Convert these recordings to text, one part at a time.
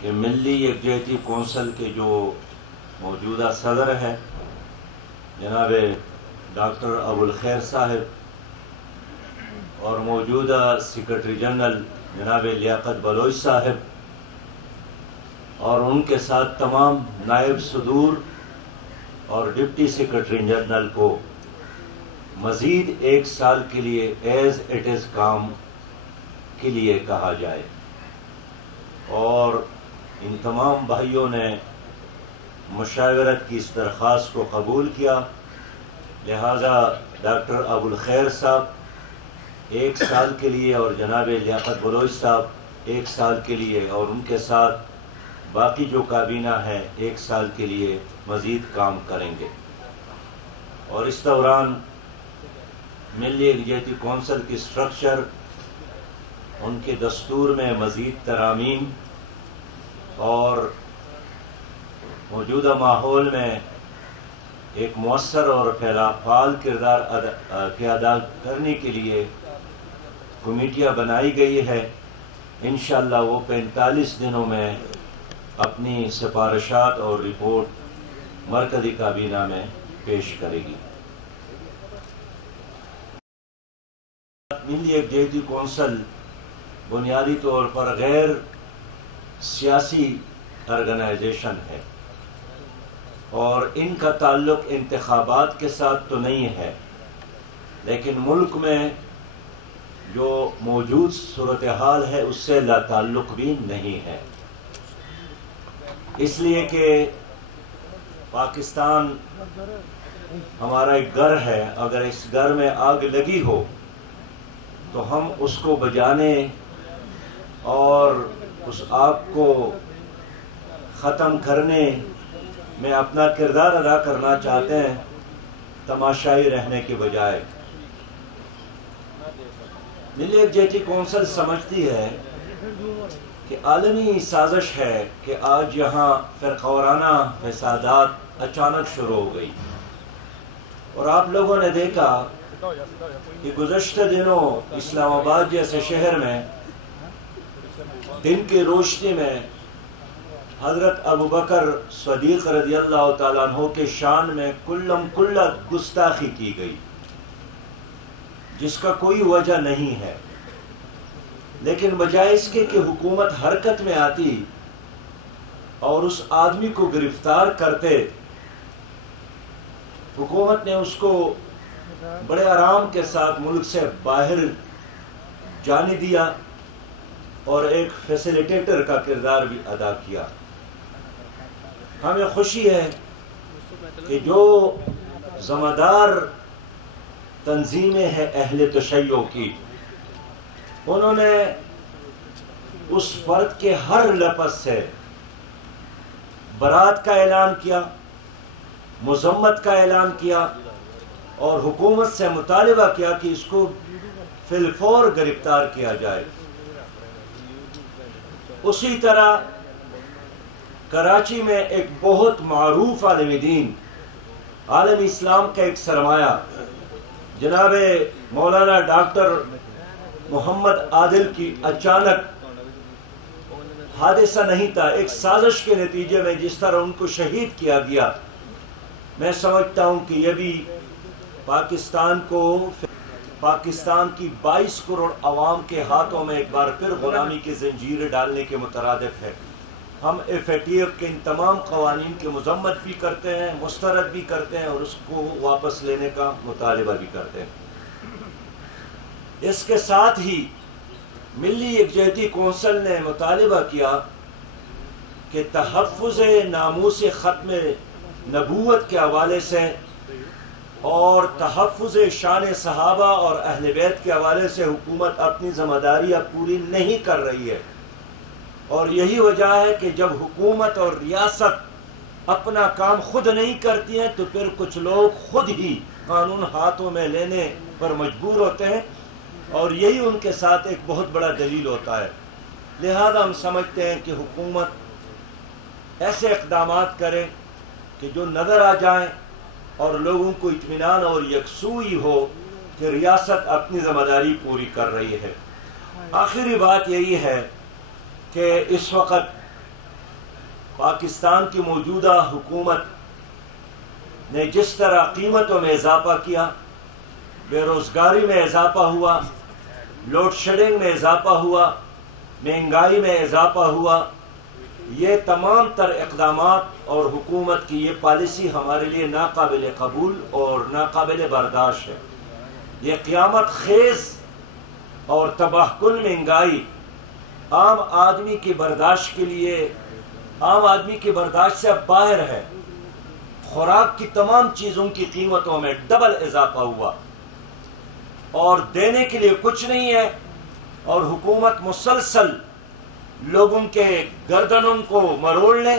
کہ ملی یکجہتی کونسل کے جو موجودہ صدر ہیں جناب ڈاکٹر ابوالخیر صاحب اور موجودہ سیکرٹری جنرل جناب لیاقت بلوچ صاحب اور ان کے ساتھ تمام نائب صدور اور ڈپٹی سیکرٹری جنرل کو مزید 1 سال کے لیے ایز اٹ از کام کے لیے کہا جائے، اور ان تمام بھائیوں نے مشاورت کی اس درخواست کو قبول کیا، لہذا ڈاکٹر ابوالخیر صاحب 1 سال کے لیے اور جناب لیاقت بلوچ صاحب 1 سال کے لیے اور ان کے ساتھ باقی جو کابینہ ہیں 1 سال کے لیے مزید کام کریں گے، اور اس دوران ملی یکجہتی کونسل کی سٹرکچر، ان کے دستور میں مزید ترامیم اور موجودہ ماحول میں ایک مؤثر اور فعال کردار ادا کرنے کے لیے کمیٹیاں بنائی گئی ہے۔ انشاءاللہ وہ 45 دنوں میں اپنی سفارشات اور رپورٹ مرکزی کابینہ میں پیش کرے گی۔ ملی یکجہتی کونسل بنیادی طور پر غیر سیاسی آرگنائزیشن ہے اور ان کا تعلق انتخابات کے ساتھ تو نہیں ہے، لیکن ملک میں جو موجود صورتحال ہے اس سے لا تعلق بھی نہیں ہے، اس لیے کہ پاکستان ہمارا ایک گھر ہے، اگر اس گھر میں آگ لگی ہو تو ہم اس کو بجھانے اور اس آگ کو ختم کرنے میں اپنا کردار ادا کرنا چاہتے ہیں، تماشائی رہنے کے بجائے۔ ملی یکجہتی کونسل سمجھتی ہے کہ عالمی سازش ہے کہ آج یہاں فرقہ وارانہ فسادات اچانک شروع ہو گئی، اور آپ لوگوں نے دیکھا کہ گزشتہ دنوں اسلام آباد جیسے شہر میں دن کی روشنی میں حضرت ابوبکر صدیق رضی اللہ تعالیٰ عنہ کے شان میں کلم کلہ گستاخی کی گئی، جس کا کوئی وجہ نہیں ہے، لیکن بجائے اس کے کہ حکومت حرکت میں آتی اور اس آدمی کو گرفتار کرتے، حکومت نے اس کو بڑے آرام کے ساتھ ملک سے باہر جانے دیا اور ایک فیسیلیٹیٹر کا کردار بھی ادا کیا۔ ہمیں خوشی ہے کہ جو ذمہ دار تنظیمیں ہیں اہل تشیع کی، انہوں نے اس فرد کے ہر لفظ سے برات کا اعلان کیا، مذمت کا اعلان کیا، اور حکومت سے مطالبہ کیا کہ اس کو فی الفور گرفتار کیا جائے۔ اسی طرح کراچی میں ایک بہت معروف عالم دین، عالم اسلام کا ایک سرمایہ جناب مولانا ڈاکٹر محمد عادل کی اچانک حادثہ نہیں تھا، ایک سازش کے نتیجے میں جس طرح ان کو شہید کیا گیا، میں سمجھتا ہوں کہ یہ بھی پاکستان کی 22 کروڑ عوام کے ہاتھوں میں ایک بار پھر غلامی کی زنجیر ڈالنے کے مترادف ہے۔ ہم FATF کے ان تمام قوانین کی مذمت بھی کرتے ہیں، مسترد بھی کرتے ہیں، اور اس کو واپس لینے کا مطالبہ بھی کرتے ہیں۔ اس کے ساتھ ہی ملی یکجہتی کونسل نے مطالبہ کیا کہ تحفظ ناموس ختم نبوت کے حوالے سے اور تحفظ شان صحابہ اور اہل بیت کے حوالے سے حکومت اپنی ذمہ داری اب پوری نہیں کر رہی ہے، اور یہی وجہ ہے کہ جب حکومت اور ریاست اپنا کام خود نہیں کرتی ہیں تو پھر کچھ لوگ خود ہی قانون ہاتھوں میں لینے پر مجبور ہوتے ہیں، اور یہی ان کے ساتھ ایک بہت بڑا دلیل ہوتا ہے۔ لہذا ہم سمجھتے ہیں کہ حکومت ایسے اقدامات کرے کہ جو نظر آ جائیں اور لوگوں کو اطمینان اور یکسوئی ہو کہ ریاست اپنی ذمہ داری پوری کر رہی ہے۔ آخری بات یہی ہے کہ اس وقت پاکستان کی موجودہ حکومت نے جس طرح قیمتوں میں اضافہ کیا، بے روزگاری میں اضافہ ہوا، لوڈ شیڈنگ میں اضافہ ہوا، مہنگائی میں اضافہ ہوا، یہ تمام تر اقدامات اور حکومت کی یہ پالیسی ہمارے لیے ناقابل قبول اور ناقابل برداشت ہے۔ یہ قیامت خیز اور تباہ کن مہنگائی عام آدمی کی برداشت کے لیے، عام آدمی کی برداشت سے اب باہر ہے۔ خوراک کی تمام چیزوں کی قیمتوں میں ڈبل اضافہ ہوا اور دینے کے لیے کچھ نہیں ہے، اور حکومت مسلسل لوگوں کے گردنوں کو مروڑنے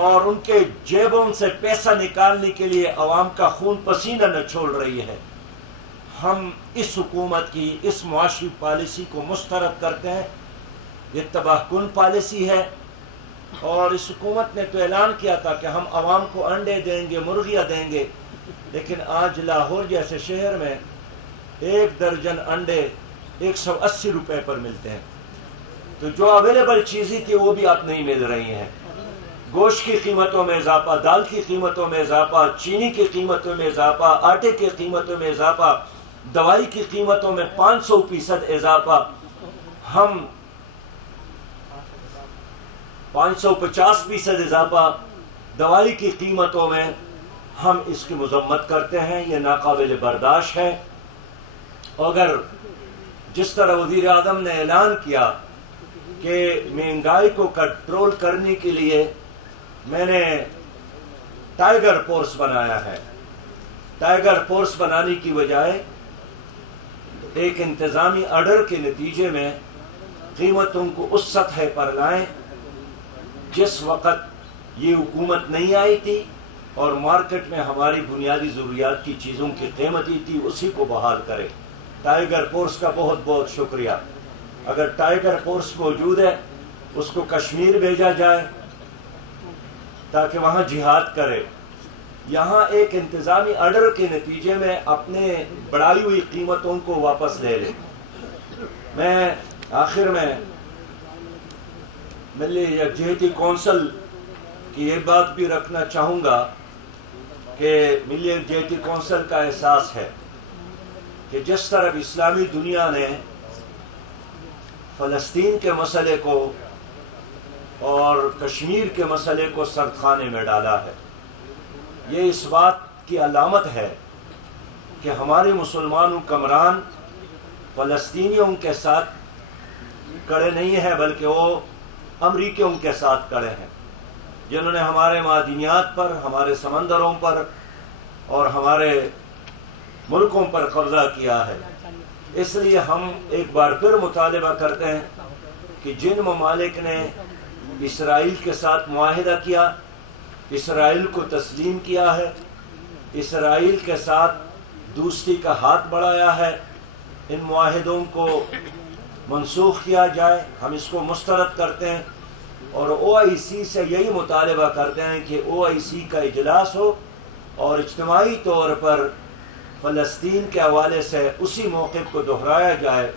اور ان کے جیبوں سے پیسہ نکالنے کے لیے عوام کا خون پسینہ نہ چھوڑ رہی ہے۔ ہم اس حکومت کی اس معاشی پالیسی کو مسترد کرتے ہیں۔ یہ تباہ کن پالیسی ہے، اور اس حکومت نے تو اعلان کیا تھا کہ ہم عوام کو انڈے دیں گے، مرغیاں دیں گے، لیکن آج لاہور جیسے شہر میں 1 درجن انڈے 180 روپے پر ملتے ہیں۔ تو جو اویلیبل چیزیں تھی وہ بھی اب نہیں مل رہی ہیں۔ گوشت کی قیمتوں میں اضافہ، دال کی قیمتوں میں اضافہ، چینی کی قیمتوں میں اضافہ، آٹے کی قیمتوں میں اضافہ، دوائی کی قیمتوں میں 500% اضافہ۔ ہم 550% اضافہ دوائی کی قیمتوں میں، ہم اس کی مذمت کرتے ہیں۔ یہ ناقابل برداشت ہے۔ اگر جس طرح وزیر اعظم نے اعلان کیا کہ مہنگائی کو کنٹرول کرنے کے لیے میں نے ٹائیگر فورس بنایا ہے، ٹائیگر فورس بنانے کی بجائے ایک انتظامی آرڈر کے نتیجے میں قیمتوں کو اس سطح پر لائیں جس وقت یہ حکومت نہیں آئی تھی اور مارکیٹ میں ہماری بنیادی ضروریات کی چیزوں کی قیمتی تھی، اسی کو بحال کرے۔ ٹائیگر فورس کا بہت بہت شکریہ۔ اگر ٹائیگر فورس موجود ہے اس کو کشمیر بھیجا جائے تاکہ وہاں جہاد کرے۔ یہاں ایک انتظامی آرڈر کے نتیجے میں اپنے بڑھائی ہوئی قیمتوں کو واپس لے لے۔ میں آخر میں ملی یکجہتی کونسل کی یہ بات بھی رکھنا چاہوں گا کہ ملی یکجہتی کونسل کا احساس ہے کہ جس طرح اسلامی دنیا نے فلسطین کے مسئلے کو اور کشمیر کے مسئلے کو سردخانے میں ڈالا ہے، یہ اس بات کی علامت ہے کہ ہمارے مسلمان حکمران فلسطینیوں کے ساتھ کڑے نہیں ہیں، بلکہ وہ امریکیوں کے ساتھ کڑے ہیں، جنہوں نے ہمارے معدنیات پر، ہمارے سمندروں پر اور ہمارے ملکوں پر قبضہ کیا ہے۔ اس لیے ہم ایک بار پھر مطالبہ کرتے ہیں کہ جن ممالک نے اسرائیل کے ساتھ معاہدہ کیا، اسرائیل کو تسلیم کیا ہے، اسرائیل کے ساتھ دوستی کا ہاتھ بڑھایا ہے، ان معاہدوں کو منسوخ کیا جائے۔ ہم اس کو مسترد کرتے ہیں اور OIC سے یہی مطالبہ کرتے ہیں کہ OIC کا اجلاس ہو اور اجتماعی طور پر فلسطین کے حوالے سے اسی موقف کو دہرایا جائے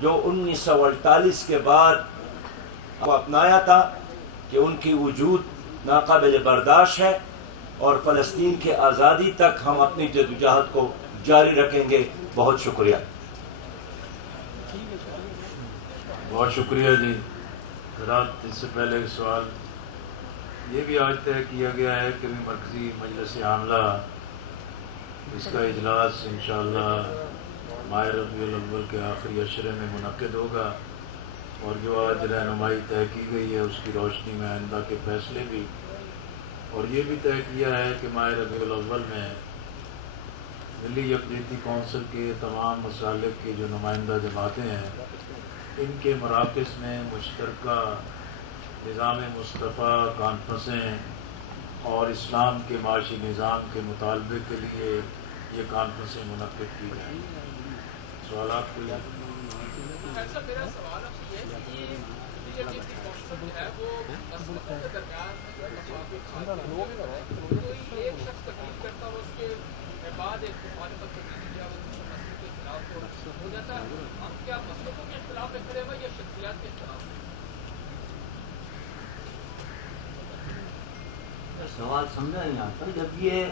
جو 1948 کے بعد اپنایا تھا کہ ان کی وجود ناقابل برداشت ہے، اور فلسطین کے آزادی تک ہم اپنی جدوجہد کو جاری رکھیں گے۔ بہت شکریہ۔ بہت شکریہ جی۔ حضرات، اس سے پہلے ایک سوال یہ بھی آج طے کیا گیا ہے کہ مرکزی مجلس عاملہ اس کا اجلاس انشاءاللہ ماہ ربیع الاول کے آخری عشرے میں منعقد ہوگا، اور جو آج رہنمائی طے کی گئی ہے اس کی روشنی میں آئندہ کے فیصلے بھی، اور یہ بھی طے کیا ہے کہ ماہ ربیع الاول میں ملی یکجہتی کونسل کے تمام مسالک کی جو نمائندہ جماعتیں ہیں ان کے مراکز میں مشترکہ نظام مصطفیٰ کانفرنسیں اور اسلام کے معاشی نظام کے مطالبے کے لیے یہ کانفرنسیں منعقد کی جائیں۔ سوالات کوئی ہیں؟ ایسا میرا سوال اب یہ ہے کہ یہ کونسل جو ہے وہ مسلکوں کے درمیان کوئی ایک شخص تقریر کرتا ہو اس کے بعد ایک مخالفت تقریر یا مسلک کے خلاف ہو جاتا ہے، ہم کیا مسلکوں کے اختلاف پہ کھڑے ہوئے یا شخصیات کے خلاف؟ سوال سمجھا نہیں آتا. جب یہ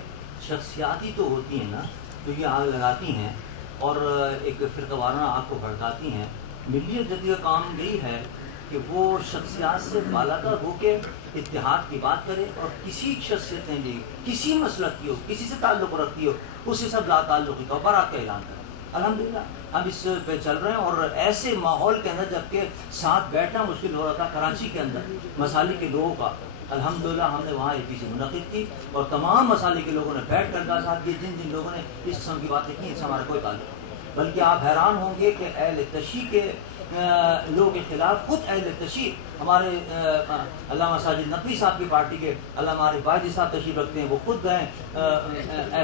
شخصیاتی تو ہوتی ہیں نا تو یہ آگ لگاتی ہیں اور ایک فرقہ وارانہ آگ کو بھڑکاتی ہیں. ملیت جدید کا کام یہی ہے کہ وہ شخصیات سے بالاتر ہو کے اتحاد کی بات کرے اور کسی شخصیت نے بھی کسی مسلک کی ہو کسی سے تعلق رکھتی ہو اس سے سب لا تعلقی کا برات کا اعلان کرے. الحمدللہ ہم اس پہ چل رہے ہیں. اور ایسے ماحول کے اندر جبکہ ساتھ بیٹھنا مشکل ہو رہا تھا کراچی کے اندر مسالی کے لوگوں کا, الحمدللہ ہم نے وہاں ایک چیز منعقد کی اور تمام مسالی کے لوگوں نے بیٹھ کر کہا صاحب یہ جن لوگوں نے اس قسم کی باتیں کی ان سے ہمارا کوئی تعلق نہیں. بلکہ آپ حیران ہوں گے کہ اہل تشیع کے لوگوں کے خلاف خود اہل تشیع ہمارے علامہ ساجد نقوی صاحب کی پارٹی کے علامہ عارف باجی صاحب تشریف رکھتے ہیں, وہ خود گئے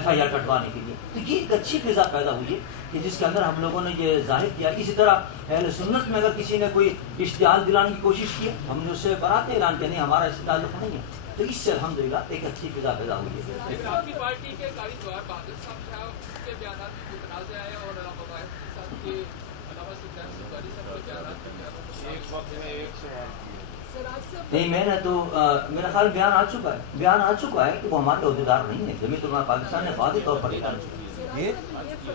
FIR کٹوانے کے لیے. تو یہ ایک اچھی فضا پیدا ہوئی ہے کہ جس کے اندر ہم لوگوں نے یہ ظاہر کیا. اسی طرح اہل سنت میں اگر کسی نے کوئی اشتعال دلانے کی کوشش کی ہم نے اس سے برات اعلان کیا نہیں ہمارا اس سے تعلق نہیں ہے. تو اس سے الحمدللہ ایک اچھی فضا پیدا ہوئی ہے. آپ کی پارٹی کے قائد بہادر صاحب کے بیانات بھی متنازع آئے اور علامہ باقر صاحب کے علامہ سلطان سبزاری صاحب کے بیانات ایک وقت میں ایک سوال نہیں میں نے تو میرا خیال بیان آ چکا ہے کہ وہ ہمارے عہدیدار نہیں ہے. جمعیت علماء پاکستان نے واضح طور پر اعلان کیا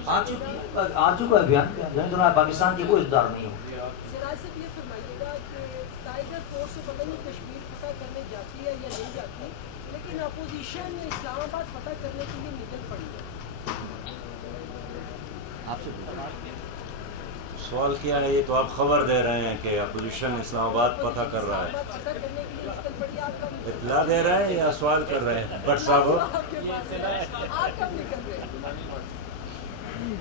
آ چکا ہے بیان. جمعیت علماء پاکستان کے کوئی عہدیدار نہیں ہو. سراج صاحب یہ فرمائیے گا کہ ٹائیگر فورس سے پتہ نہیں کشمیر فتح کرنے جاتی ہے یا نہیں جاتی, لیکن اپوزیشن اسلام آباد فتح کرنے کے لیے نکل پڑی ہے. آپ سے سوال کیا ہے یہ تو آپ خبر دے رہے ہیں کہ اپوزیشن اسلام آباد فتح کر رہا ہے, فتح کرنے کے لیے نکل پڑی, آپ اطلاع دے رہے ہیں یا سوال کر رہے ہیں بٹ صاحب؟ آپ کب نکل رہے ہیں؟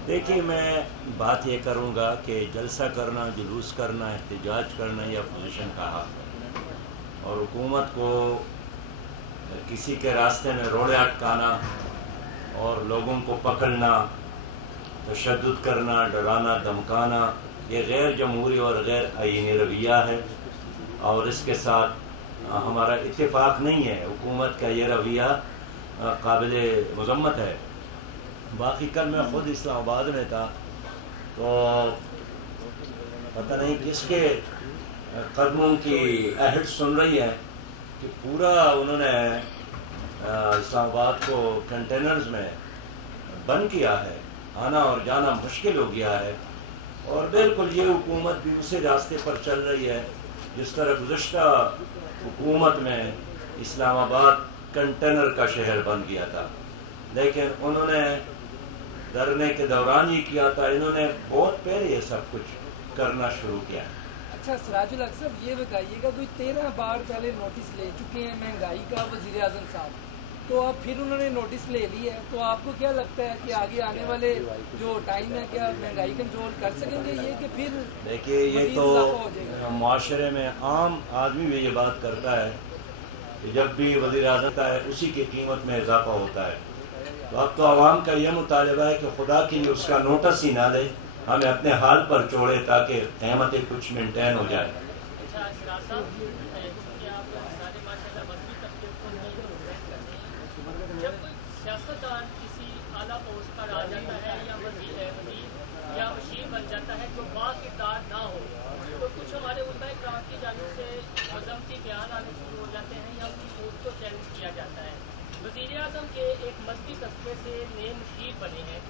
دیکھیے میں بات یہ کروں گا کہ جلسہ کرنا, جلوس کرنا, احتجاج کرنا یہ اپوزیشن کا حق ہے, اور حکومت کو کسی کے راستے میں روڑے اٹکانا اور لوگوں کو پکڑنا, تشدد کرنا, ڈرانا, دھمکانا یہ غیر جمہوری اور غیر آئینی رویہ ہے اور اس کے ساتھ ہمارا اتفاق نہیں ہے. حکومت کا یہ رویہ قابل مذمت ہے. باقی کل میں خود اسلام آباد میں تھا تو پتہ نہیں کس کے قدموں کی اہٹ سن رہی ہے کہ پورا انہوں نے اسلام آباد کو کنٹینرز میں بند کیا ہے, آنا اور جانا مشکل ہو گیا ہے. اور بالکل یہ حکومت بھی اسی راستے پر چل رہی ہے جس طرح گزشتہ حکومت میں اسلام آباد کنٹینر کا شہر بن گیا تھا, لیکن انہوں نے دھرنے کے دوران ہی کیا تھا. انہوں نے بہت پہلے یہ سب کچھ کرنا شروع کیا. اچھا سراج الحق صاحب یہ بتائیے گا کوئی 13 بار پہلے نوٹس لے چکے ہیں مہنگائی کا وزیر اعظم صاحب, تو اب پھر انہوں نے نوٹس لے لی ہے, تو آپ کو کیا لگتا ہے کہ آگے آنے والے جو ٹائم ہے کیا مہنگائی کنٹرول کر سکیں گے یہ کہ پھر دیکھیے یہ تو معاشرے میں عام آدمی بھی یہ بات کرتا ہے کہ جب بھی وزیر اعظم آتا ہے اسی کی قیمت میں اضافہ ہوتا ہے. تو اب تو عوام کا یہ مطالبہ ہے کہ خدا کے لیے اس کا نوٹس ہی نہ دے, ہمیں اپنے حال پر چھوڑے تاکہ قیمتیں کچھ مینٹین ہو جائے. سیاستدان کسی اعلیٰ پوسٹ پر آ جاتا ہے یا وزیر یا مشیر بن جاتا ہے جو باکردار نہ ہو, تو کچھ ہمارے علماء کرام کی جانب سے مذمتی بیان آنے شروع ہو جاتے ہیں یا اس پوسٹ کو چیلنج کیا جاتا ہے. وزیر اعظم کے ایک مذہبی قصبے سے نئے مشیر بنے ہیں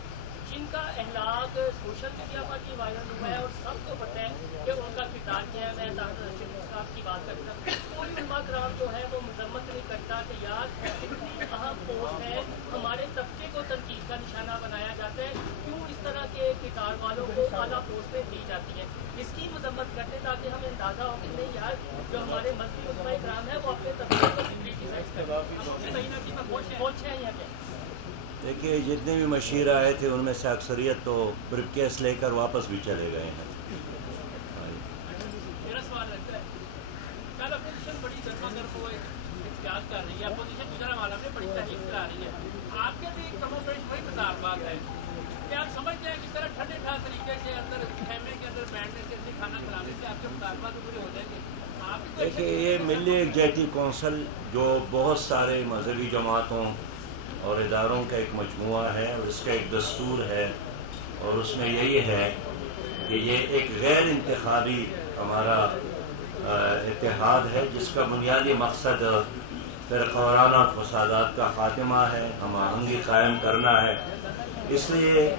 جن کا اخلاق سوشل میڈیا پر بھی وائرل ہوا ہے اور سب کو پتہ ہے کہ ان کا کردار کیا ہے. میں ڈاکٹر رشید صاحب کی بات کرتا ہوں, کوئی علماء کرام جو ہے وہ مذمت نہیں کرتا کہ یار اتنی اہم پوسٹ ہے, ہمارے طبقے کو تنقید کا نشانہ بنایا جاتا ہے, کیوں اس طرح کے کردار والوں کو اعلیٰ پوسٹیں دی جاتی ہیں. اس کی مذمت کرتے تاکہ ہمیں اندازہ ہو کہ نہیں یار جو ہمارے مذہبی علماء کرام ہیں وہ اپنے طبقے کو کریٹیسائز پہنچے ہیں. دیکھیے جتنے بھی مشیر آئے تھے ان میں سے اکثریت تو بریف کیس لے کر واپس بھی چلے گئے ہیں. میرا سوال رہتا ہے کل اپوزیشن بڑی گرما گرم وہ احتجاج کر رہی ہے, اپوزیشن گزرا والا میں بڑی تحریک کرا رہی ہے, آپ کے بھی کم و بیش وہی مطالبات ہے. کیا آپ سمجھتے ہیں کس طرح ٹھنڈے ٹھار طریقے سے اندر خیمے کے اندر بیٹھنے سے کھانا کھلانے سے آپ کے مطالبات پورے ہو جائیں گے؟ دیکھیے یہ ملی یکجہتی کونسل جو بہت سارے مذہبی جماعتوں اور اداروں کا ایک مجموعہ ہے اور اس کا ایک دستور ہے, اور اس میں یہی ہے کہ یہ ایک غیر انتخابی ہمارا اتحاد ہے جس کا بنیادی مقصد فرقہ وارانہ فسادات کا خاتمہ ہے، ہم آہنگی قائم کرنا ہے۔ اس لیے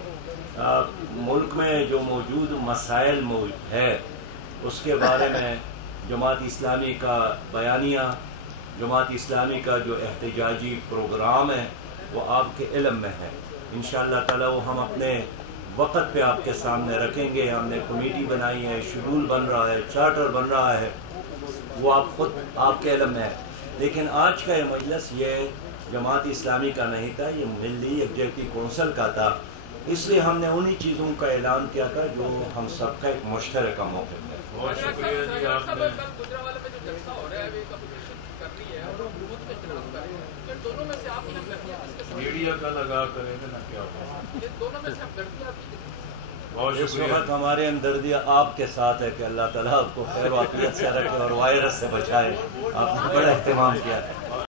ملک میں جو موجود مسائل ہے اس کے بارے میں جماعت اسلامی کا بیانیہ، جماعت اسلامی کا جو احتجاجی پروگرام ہے وہ آپ کے علم میں ہے۔ انشاءاللہ تعالی وہ ہم اپنے وقت پہ آپ کے سامنے رکھیں گے۔ ہم نے کمیٹی بنائی ہے، شیڈول بن رہا ہے، چارٹر بن رہا ہے، وہ آپ کے علم میں ہے۔ لیکن آج کا یہ مجلس یہ جماعت اسلامی کا نہیں تھا، یہ ملی ایگزیکٹو کونسل کا تھا، اس لیے ہم نے انہی چیزوں کا اعلان کیا تھا جو ہم سب کا ایک مشترکہ موقف ہے۔ بہت شکریہ جی آپ نے۔ گجرانوالے میں جو جلسہ ہو رہا ہے ابھی اپوزیشن کر رہی ہے اور حکومت کے خلاف کر رہی ہے، تو ان دونوں میں سے آپ کی ہمدردی کس کے ساتھ؟ میڈیا کا لگا کریں گے نا کیا ہوگا۔ ان دونوں میں سے ہمدردی آپ کی کس کے ساتھ؟ بہت اس شکریہ۔ وقت ہمارے ہمدردی آپ کے ساتھ ہے کہ اللہ تعالیٰ آپ کو خیر و عافیت سے رکھے اور وائرس سے بچائے۔ آپ نے بڑا اہتمام کیا ہے۔